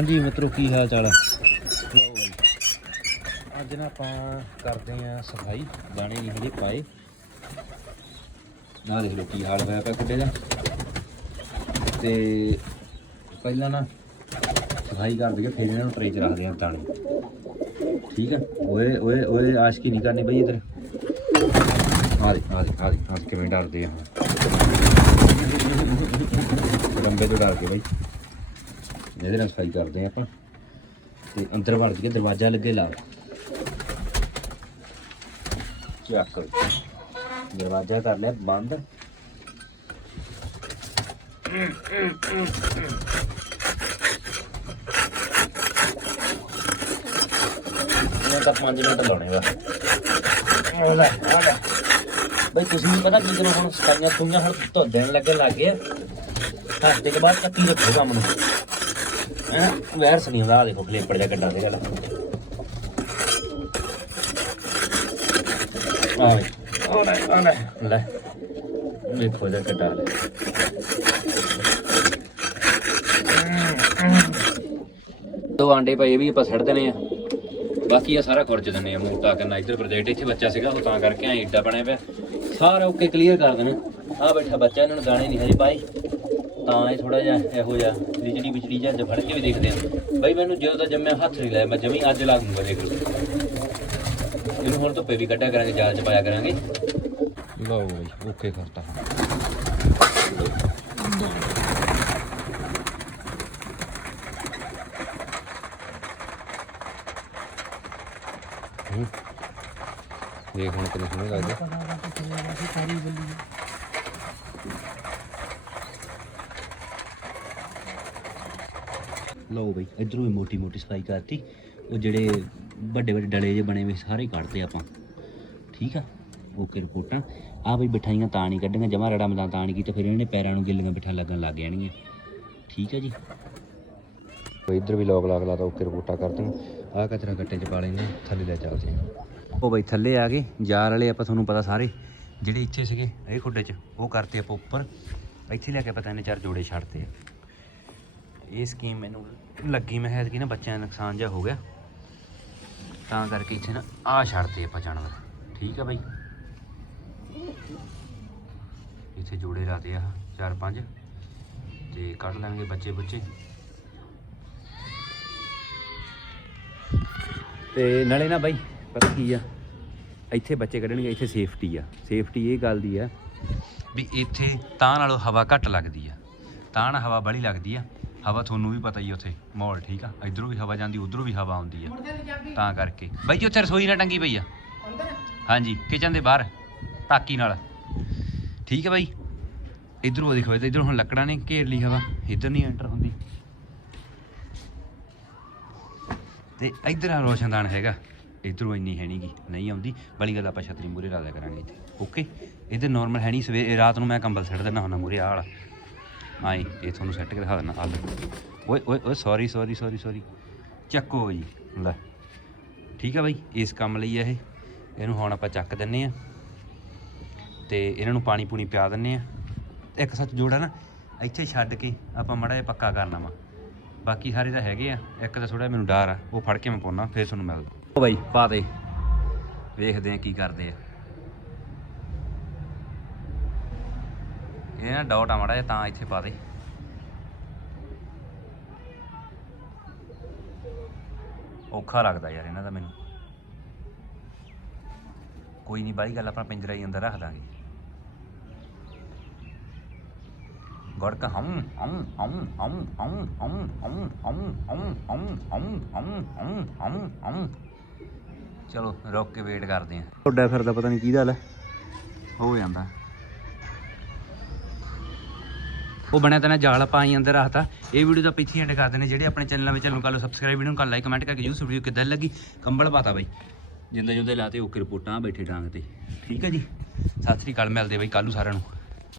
ਹਾਂਜੀ ਮਿੱਤਰੋ, ਕੀ ਹਾਲ ਚਾਲ ਹੈ ਅੱਜ ਨਾ ਆਪਾਂ ਕਰਦੇ ਆਂ ਸਫ਼ਾਈ। ਦਾਣੇ ਨਹੀਂ ਹਜੇ ਪਾਏ। ਨਾ ਦੇਖ ਲਓ ਕੀ ਹਾਲ ਹੋਇਆ ਪਿਆ ਕੁੱਡੇ ਦਾ। ਤੇ ਪਹਿਲਾਂ ਨਾ ਸਫ਼ਾਈ ਕਰ ਦਈਏ, ਫਿਰ ਇਹਨਾਂ ਨੂੰ ਟਰੇ 'ਚ ਰੱਖਦੇ ਆਂ ਦਾਣੇ। ਠੀਕ ਆ? ਓਏ ਓਏ ਓਏ, ਆਸ਼ਕੀ ਨਹੀਂ ਕਰਨੀ ਬਈ ਇਧਰ। ਆ ਦੇ ਆ ਦੇ ਆ ਦੇ ਆ ਕਿਵੇਂ ਡਰਦੇ ਆ। ਲੰਬੇ ਤੋਂ ਡਰ ਕੇ ਬਈ। ਇਹਦੇ ਨਾਲ ਸਫ਼ਾਈ ਕਰਦੇ ਆ ਆਪਾਂ। ਤੇ ਅੰਦਰ ਵੜ ਕੇ ਦਰਵਾਜ਼ਾ ਲੱਗੇ ਲਾ। ਚੱਕ ਦਰਵਾਜ਼ਾ ਕਰ ਲਿਆ, ਬੰਦ। ਇਹ ਤਾਂ 5 ਮਿੰਟ ਲਾਉਣੇ ਵਾ ਆ। ਲੈ ਆ ਲੈ ਬਈ, ਤੁਸੀਂ ਵੀ ਪਤਾ ਕਿ ਜਦੋਂ ਹੁਣ ਸਫਾਈਆਂ ਤੁਈਆਂ ਹੁਣ ਤੋਂ ਦਿਨ ਲੱਗੇ ਲੱਗੇ ਆ, ਹਫ਼ਤੇ ਦੇ ਬਾਅਦ ਕੱਟੀ ਰੱਖੋ ਕੰਮ ਨੂੰ। ਐ ਵੈਰ ਸਣੀ ਹੁੰਦਾ, ਆਹ ਦੇਖੋ ਫਲੇਪੜ ਜਾ ਕੱਢਾ ਦੇ ਗੱਲ ਆ ਲੈ ਆ ਲੈ ਲੈ ਵੇਖੋ ਜਾ ਕੱਢਾ ਲੈ ਦੋ ਆਂਡੇ ਪਏ ਵੀ, ਆਪਾਂ ਛੱਡ ਦੇਣੇ ਆ। ਬਾਕੀ ਆ ਸਾਰਾ ਖੁਰਚ ਦਿੰਨੇ ਆ ਮੋਟਾ ਕਰਨਾ ਇੱਧਰ ਪ੍ਰੋਜੈਕਟ ਇੱਥੇ ਬੱਚਾ ਸੀਗਾ, ਉਹ ਤਾਂ ਕਰਕੇ ਐ ਏਡਾ ਬਣਿਆ ਪਿਆ। ਸਾਰਾ ਓਕੇ ਕਲੀਅਰ ਕਰ ਦੇਣਾ। ਆ ਬੈਠਾ ਬੱਚਾ, ਇਹਨਾਂ ਨੂੰ ਦਾਣੇ ਨਹੀਂ ਹਜੇ ਪਾਏ। ਤਾਂ ਇਹ ਥੋੜਾ ਜਿਹਾ ਇਹੋ ਜਿਹਾ ਵਿਚੜੀ ਵਿਚੜੀ ਜਿਹਾ ਅੱਜ ਫੜ ਕੇ ਵੀ ਦੇਖਦੇ ਆ। ਬਈ ਮੈਨੂੰ ਜਦੋਂ ਦਾ ਜੰਮਿਆ ਹੱਥ ਨਹੀਂ ਲਾਇਆ, ਮੈਂ ਜਮੀ ਅੱਜ ਲਾ ਦੂੰਗਾ ਦੇਖ ਲਓ। ਇਹਨੂੰ ਹੁਣ ਧੁੱਪੇ ਵੀ ਕੱਢਿਆ ਕਰਾਂਗੇ, ਜਾਲ ਚ ਪਾਇਆ ਕਰਾਂਗੇ। ਲਓ ਬਈ, ਓਕੇ ਕਰਤਾ। ਹੂੰ। ਦੇਖ ਹੁਣ ਕਿੰਨੇ ਸੋਹਣੇ ਲੱਗਦੇ। ਲਓ ਬਈ ਇਧਰੋਂ ਵੀ ਮੋਟੀ ਮੋਟੀ ਸਫ਼ਾਈ ਕਰਤੀ। ਉਹ ਜਿਹੜੇ ਵੱਡੇ ਵੱਡੇ ਡਲੇ ਜੇ ਬਣੇ ਹੋਏ ਸਾਰੇ ਕੱਢਦੇ ਆਪਾਂ। ਠੀਕ ਆ? ਓਕੇ ਰਿਪੋਰਟਾਂ ਆ ਬਈ ਬਿਠਾਈਆਂ ਤਾਂ ਨਹੀਂ ਕੱਢੀਆਂ ਜਮਾ ਰੜਾ ਮਦਾਂ ਤਾਂ ਨਹੀਂ ਕੀਤੇ ਫਿਰ ਇਹਨਾਂ ਨੇ ਪੈਰਾਂ ਨੂੰ ਗਿੱਲੀਆਂ ਬਿਠਾ ਲੱਗਣ ਲੱਗ ਜਾਣਗੀਆਂ। ਠੀਕ ਆ ਜੀ? ਇਧਰ ਵੀ ਲੋਕ ਲਾਗ ਲਾਤਾ ਓਕੇ ਰਿਪੋਰਟਾਂ ਕਰ ਦੇਣ। ਆ ਕਚਰਾ ਗੱਟੇ ਚ ਪਾ ਲੈਣੇ ਥੱਲੇ ਲੈ ਚੱਲਦੇ ਆ ਉਹ ਬਈ ਥੱਲੇ ਆ ਗਏ ਜਾਰ ਵਾਲੇ ਆਪਾਂ ਤੁਹਾਨੂੰ ਪਤਾ ਸਾਰੇ ਜਿਹੜੇ ਇੱਥੇ ਸੀਗੇ ਇਹ ਖੁੱਡੇ 'ਚ ਉਹ ਕਰਤੇ ਆਪਾਂ ਉੱਪਰ। ਇੱਥੇ ਲੈ ਕੇ ਪਤਾ ਇਹਨੇ ਚਾਰ ਜੋੜੇ ਛੱਡਤੇ ਆ। ਇਹ ਸਕੀਮ ਮੈਨੂੰ ਲੱਗੀ, ਮੈਂ ਹੈ ਕਿ ਨਾ ਬੱਚਿਆਂ ਦਾ ਨੁਕਸਾਨ ਜਿਹਾ ਹੋ ਗਿਆ। ਤਾਂ ਕਰਕੇ ਇੱਥੇ ਨਾ ਆ ਛੱਡਤੇ ਆਪਾਂ ਜਾਨਵਰ। ਠੀਕ ਆ ਬਾਈ? ਇੱਥੇ ਜੋੜੇ ਲਾਤੇ ਆ, ਚਾਰ ਪੰਜ। ਤੇ ਕੱਢ ਲੈਣਗੇ ਬੱਚੇ ਬੱਚੇ। ਤੇ ਨਾਲੇ ਨਾ ਬਾਈ, ਪਤਾ ਕੀ ਆ? ਇੱਥੇ ਬੱਚੇ ਕੱਢਣਗੇ, ਇੱਥੇ ਸੇਫਟੀ ਆ। ਸੇਫਟੀ ਇਹ ਗੱਲ ਦੀ ਆ ਵੀ ਇੱਥੇ ਤਾਂ ਨਾਲੋਂ ਹਵਾ ਘੱਟ ਲੱਗਦੀ ਆ। ਤਾਂ ਨਾ ਹਵਾ ਬੜੀ ਲੱਗਦੀ ਆ। ਹਵਾ ਤੁਹਾਨੂੰ ਵੀ ਪਤਾ ਹੀ ਆ ਉੱਥੇ ਮਾਹੌਲ ਠੀਕ ਆ? ਇਧਰੋਂ ਵੀ ਹਵਾ ਜਾਂਦੀ ਉਧਰੋਂ ਵੀ ਹਵਾ ਆਉਂਦੀ ਆ। ਤਾਂ ਕਰਕੇ। ਬਾਈ ਜੀ ਉੱਥੇ ਰਸੋਈ ਨਾਲ ਟੰਗੀ ਪਈ ਆ। ਹਾਂਜੀ ਕਿਚਨ ਦੇ ਬਾਹਰ ਟਾਕੀ ਨਾਲ। ਠੀਕ ਹੈ ਬਾਈ? ਇਧਰੋਂ ਦੇਖੋ ਇਧਰੋਂ ਹੁਣ ਲੱਕੜਾਂ ਨੇ ਘੇਰ ਲਈ ਹਵਾ ਇਧਰ ਨਹੀਂ ਐਂਟਰ ਹੁੰਦੀ। ਤੇ ਇਧਰ ਆ ਰੋਸ਼ਨਦਾਨ ਹੈਗਾ। ਇਧਰੋਂ ਇੰਨੀ ਹੈ ਨਹੀਂਗੀ ਨਹੀਂ ਆਉਂਦੀ। ਬੜੀ ਗੱਲ ਆਪਾਂ ਛਤਰੀ ਮੂਰੇ ਲਾ ਲਿਆ ਕਰਾਂਗੇ ਇੱਥੇ। ਓਕੇ ਇਧਰ ਨਾਰਮਲ ਹੈ ਨਹੀਂ ਸਵੇਰੇ ਰਾਤ ਨੂੰ ਮੈਂ ਕੰਬਲ ਸੱਟ ਦਿੰਦਾ ਹੁੰਦਾ ਮੂਰੇ ਆਹ ਵਾਲਾ। ਆਈ ਇਹ ਤੁਹਾਨੂੰ ਸੈੱਟ ਕੇ ਦਿਖਾ ਦਿੰਦਾ, ਆ ਲੈ ਓਏ ਓਏ ਓਏ ਸੌਰੀ ਸੌਰੀ ਸੌਰੀ ਸੌਰੀ ਚੱਕੋ ਜੀ, ਲੈ। ਠੀਕ ਆ ਬਾਈ, ਇਸ ਕੰਮ ਲਈ ਆ ਇਹ। ਇਹਨੂੰ ਹੁਣ ਆਪਾਂ ਚੱਕ ਦਿੰਨੇ ਆ। ਤੇ ਇਹਨਾਂ ਨੂੰ ਪਾਣੀ ਪੂਣੀ ਪਿਆ ਦਿੰਨੇ ਆ। ਇੱਕ ਸੱਚ ਜੋੜਾ ਨਾ, ਇੱਥੇ ਛੱਡ ਕੇ ਆਪਾਂ ਮੜਾ ਜਿਹਾ ਪੱਕਾ ਕਰਨਾ ਵਾ। ਬਾਕੀ ਸਾਰੇ ਤਾਂ ਹੈਗੇ ਆ, ਇੱਕ ਤਾਂ ਥੋੜਾ ਮੈਨੂੰ ਡਰ ਆ, ਉਹ ਫੜ ਕੇ ਮੈਂ ਪਾਉਣਾ ਫਿਰ ਤੁਹਾਨੂੰ ਮਿਲਦਾ। ਉਹ ਬਾਈ, ਪਾ ਦੇ। ਵੇਖਦੇ ਆ ਕੀ ਕਰਦੇ ਆ। ਇਹ ਨਾ ਡਾਟ ਆ ਮੜਾ ਜਿਹਾ ਤਾਂ ਇੱਥੇ ਪਾ ਦੇ ਔਖਾ ਲੱਗਦਾ ਯਾਰ ਇਹਨਾਂ ਦਾ ਮੈਨੂੰ ਕੋਈ ਨਹੀਂ ਬਾਈ ਗੱਲ ਆਪਾਂ ਪਿੰਜਰਾ ਹੀ ਅੰਦਰ ਰੱਖ ਦਾਂਗੇ ਗੜਕ ਹਮ ਹਮ ਹਮ ਹਮ ਹਮ ਹਮ ਹਮ ਹਮ ਹਮ ਹਮ ਹਮ ਹਮ ਹਮ ਹਮ ਹਮ ਚਲੋ ਰੁਕ ਕੇ ਵੇਟ ਕਰਦੇ ਆਂ ਤੁਹਾਡਾ ਫਿਰਦਾ ਪਤਾ ਨਹੀਂ ਕਿਹਦਾ ਲੈ ਹੋ ਜਾਂਦਾ ਉਹ ਬਣਿਆ ਤਾਂ ਨਾ ਜਾਲ ਆਪਾਂ ਆਈ ਅੰਦਰ ਰੱਖਤਾ ਇਹ ਵੀਡੀਓ ਤਾਂ ਪਿੱਛੇ ਐਂਡ ਕਰ ਦੇਣੇ, ਜਿਹੜੇ ਆਪਣੇ ਚੈਨਲ ਵਿੱਚ ਨੂੰ ਕਰ ਲਓ ਸਬਸਕ੍ਰਾਈਬ ਵੀਡੀਓ ਨੂੰ ਕਰ ਲਾਈਕ ਕਮੈਂਟ ਕਰਕੇ ਜੂਸ ਵੀਡੀਓ ਕਿੱਦਾਂ ਲੱਗੀ, ਕੰਬਲ ਪਾਤਾ ਬਾਈ। ਜਿੰਦੇ ਜੁੰਦੇ ਲਾਤੇ ਓਕੇ ਰਿਪੋਰਟਾਂ, ਬੈਠੇ ਡਾਂਗ ਤੇ। ਠੀਕ ਹੈ ਜੀ? ਸਤਿ ਸ੍ਰੀ ਅਕਾਲ, ਮਿਲਦੇ ਬਾਈ ਕੱਲ੍ਹ ਨੂੰ ਸਾਰਿਆਂ ਨੂੰ।